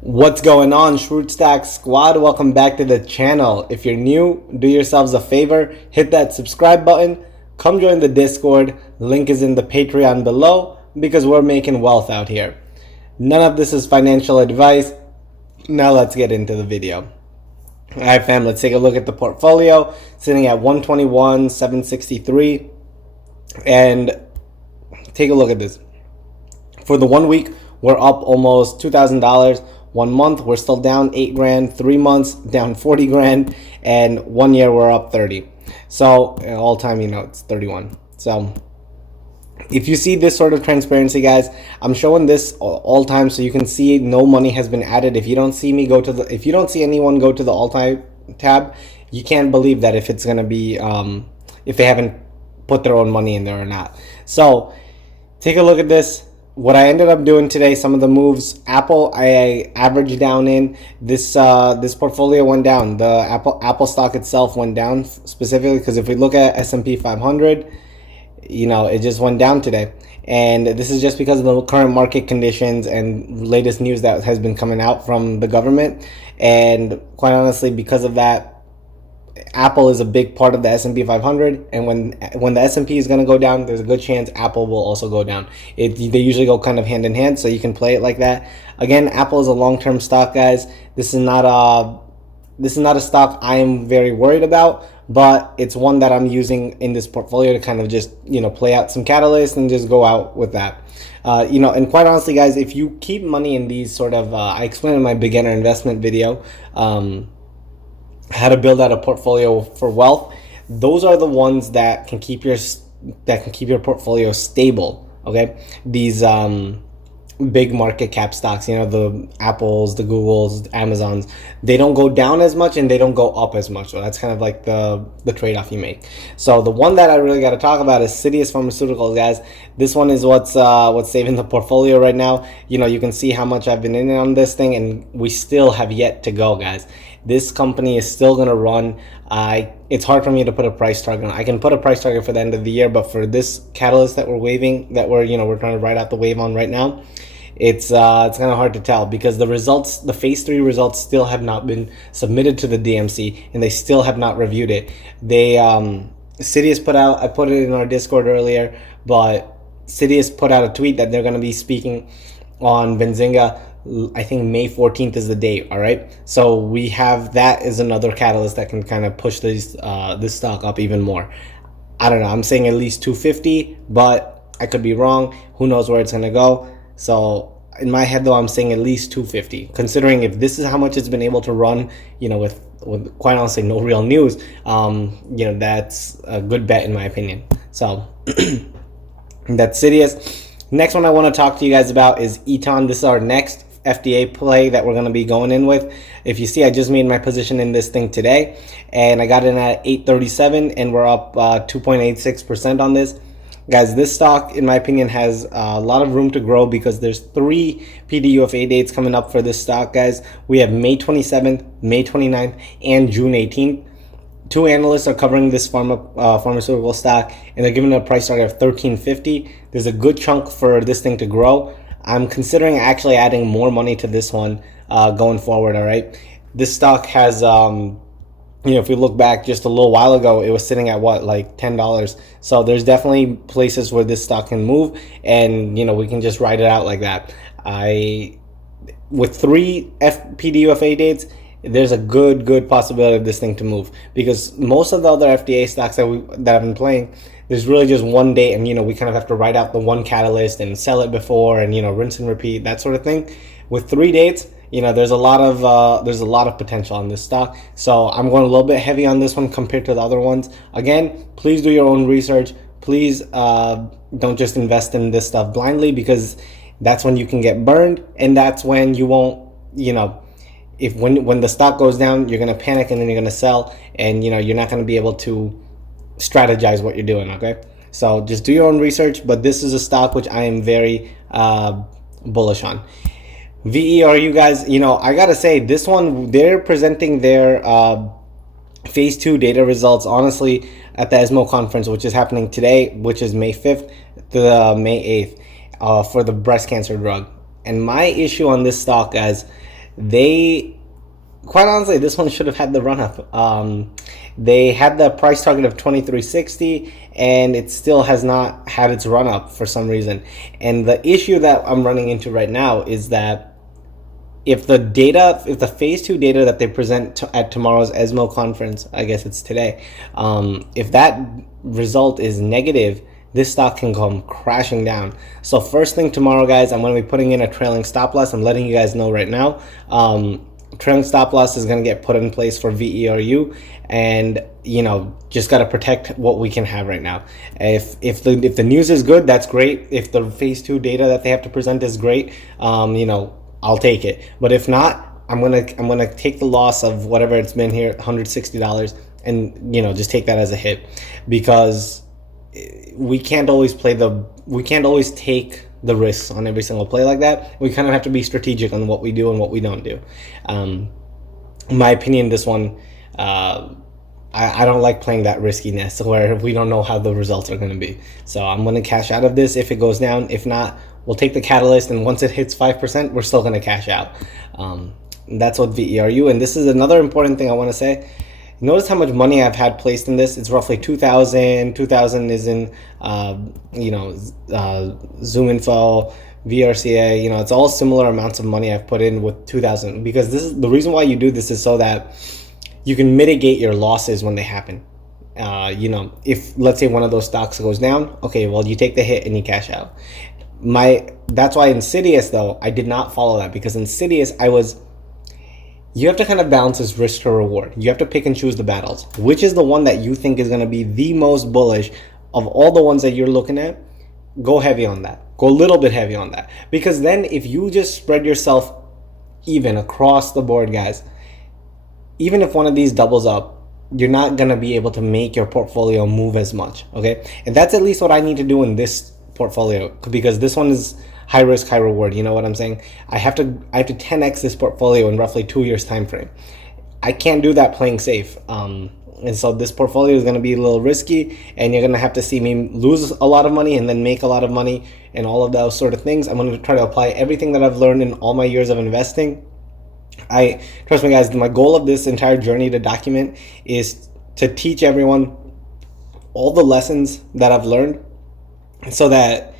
What's going on, Shroot Stack Squad? Welcome back to the channel. If you're new, do yourselves a favor, hit that subscribe button, come join the Discord, link is in the Patreon below, because we're making wealth out here. None of this is financial advice. Now let's get into the video. Alright fam, let's take a look at the portfolio, sitting at 121,763, and take a look at this. For the 1 week, we're up almost $2,000. 1 month, we're still down 8 grand. 3 months, down 40 grand. And 1 year, we're up 30. So all time, it's 31. So if you see this sort of transparency, guys, I'm showing this all time so you can see no money has been added. If you don't see me go to the, if you don't see anyone go to the all time tab, you can't believe that if it's gonna be if they haven't put their own money in there or not. So take a look at this. What I ended up doing today, some of the moves. Apple, I averaged down in this. This portfolio went down. The Apple stock itself went down specifically because if we look at S&P 500, it just went down today. And this is just because of the current market conditions and latest news that has been coming out from the government. And quite honestly, because of that, Apple is a big part of the S&P 500, and when the S&P is going to go down, there's a good chance Apple will also go down. They usually go kind of hand in hand, so you can play it like that. Again, Apple is a long-term stock, guys. This is not a stock I am very worried about, but it's one that I'm using in this portfolio to kind of just play out some catalysts and just go out with that. And quite honestly, guys, if you keep money in these sort of I explained in my beginner investment video, how to build out a portfolio for wealth. Those are the ones that can keep your portfolio stable. Okay, these big market cap stocks, the Apples, the Googles, the Amazons, they don't go down as much and they don't go up as much. So that's kind of like the trade-off you make. So the one that I really got to talk about is Citius Pharmaceuticals, guys. This one is what's saving the portfolio right now. You can see how much I've been in on this thing, and we still have yet to go, guys. This company is still going to run. It's hard for me to put a price target on. I can put a price target for the end of the year, but for this catalyst that we're waving, that we're trying to ride out the wave on right now, it's kind of hard to tell because the results, the phase 3 results, still have not been submitted to the DMC, and they still have not reviewed it. Citius put out, I put it in our Discord earlier, but Citius put out a tweet that they're going to be speaking on Benzinga. I think May 14th is the date. All right, so we have that as another catalyst that can kind of push this stock up even more. I don't know, I'm saying at least 250, but I could be wrong. Who knows where it's going to go? So in my head, though, I'm saying at least 250, considering if this is how much it's been able to run, with quite honestly no real news, that's a good bet in my opinion. So that's Citius. Next one I want to talk to you guys about is Eton. This is our next FDA play that we're going to be going in with. If you see, I just made my position in this thing today, and I got in at 837, and we're up 2.86% on this. Guys, this stock, in my opinion, has a lot of room to grow because there's 3 PDUFA dates coming up for this stock, guys. We have May 27th, May 29th, and June 18th. 2 analysts are covering this pharmaceutical stock, and they're giving it a price target of $13.50. There's a good chunk for this thing to grow. I'm considering actually adding more money to this one going forward, all right? This stock has, if we look back just a little while ago, it was sitting at what, like $10. So there's definitely places where this stock can move, and, we can just ride it out like that. With 3 PDUFA dates, there's a good possibility of this thing to move, because most of the other FDA stocks that I've been playing, there's really just one date, and we kind of have to ride out the one catalyst and sell it before, and rinse and repeat, that sort of thing. With 3 dates, there's a lot of potential on this stock. So I'm going a little bit heavy on this one compared to the other ones. Again, please do your own research. Please don't just invest in this stuff blindly, because that's when you can get burned, and that's when you won't, if when the stock goes down, you're going to panic and then you're going to sell, and you're not going to be able to strategize what you're doing. Okay, so just do your own research, but this is a stock which I am very bullish on. VERU, guys, I gotta say, this one, they're presenting their phase 2 data results honestly at the ESMO conference, which is happening today, which is May 5th to May 8th, for the breast cancer drug. And my issue on this stock, guys, they, quite honestly, this one should have had the run up. They had the price target of 2360, and it still has not had its run up for some reason. And the issue that I'm running into right now is that if the phase 2 data that they present at tomorrow's ESMO conference, I guess it's today, if that result is negative, this stock can come crashing down. So first thing tomorrow, guys, I'm going to be putting in a trailing stop loss. I'm letting you guys know right now. Trailing stop loss is going to get put in place for VERU, and just got to protect what we can have right now. If the news is good, that's great. If the phase 2 data that they have to present is great, I'll take it. But if not, I'm gonna take the loss of whatever it's been here, $160, and just take that as a hit, because we can't always take the risks on every single play like that. We kind of have to be strategic on what we do and what we don't do. In my opinion, this one, I don't like playing that riskiness where we don't know how the results are going to be. So I'm going to cash out of this if it goes down. If not, we'll take the catalyst, and once it hits 5%, we're still going to cash out. That's what VERU. And this is another important thing I want to say. Notice how much money I've had placed in this. It's roughly 2,000. 2,000 is in, Zoom Info, VRCA. It's all similar amounts of money I've put in with 2,000, because this is the reason why you do this, is so that you can mitigate your losses when they happen. If let's say one of those stocks goes down, okay, well, you take the hit and you cash out. That's why Insidious, though, I did not follow that, because Insidious, you have to kind of balance this risk to reward. You have to pick and choose the battles. Which is the one that you think is going to be the most bullish of all the ones that you're looking at? Go heavy on that. Go a little bit heavy on that. Because then if you just spread yourself even across the board, guys, even if one of these doubles up, you're not going to be able to make your portfolio move as much, okay? And that's at least what I need to do in this portfolio, because this one is high risk, high reward. You know what I'm saying? I have to 10x this portfolio in roughly 2 years time frame. I can't do that playing safe. And so this portfolio is going to be a little risky, and you're going to have to see me lose a lot of money and then make a lot of money and all of those sort of things. I'm going to try to apply everything that I've learned in all my years of investing. Trust me, guys, my goal of this entire journey to document is to teach everyone all the lessons that I've learned, so that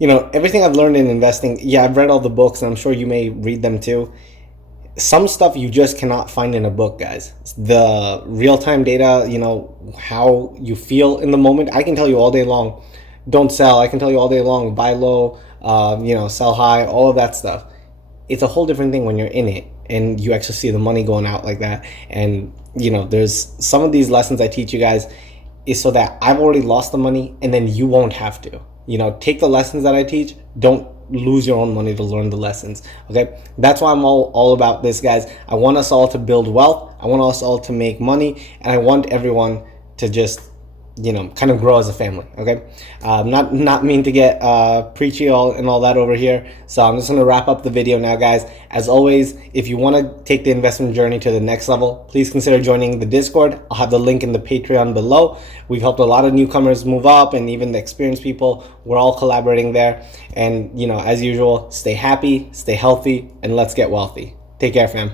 everything I've learned in investing. Yeah, I've read all the books, and I'm sure you may read them too. Some stuff you just cannot find in a book, guys. The real-time data, how you feel in the moment, I can tell you all day long, don't sell. I can tell you all day long, buy low, sell high, all of that stuff. It's a whole different thing when you're in it and you actually see the money going out like that. And there's some of these lessons I teach you guys is so that I've already lost the money, and then you won't have to. Take the lessons that I teach. Don't lose your own money to learn the lessons. Okay, that's why I'm all about this, guys. I want us all to build wealth. I want us all to make money, and I want everyone to just kind of grow as a family. Okay, not mean to get preachy and all that over here. So I'm just going to wrap up the video now, guys. As always, if you want to take the investment journey to the next level, please consider joining the Discord. I'll have the link in the Patreon below. We've helped a lot of newcomers move up, and even the experienced people. We're all collaborating there. And as usual, stay happy, stay healthy, and let's get wealthy. Take care, fam.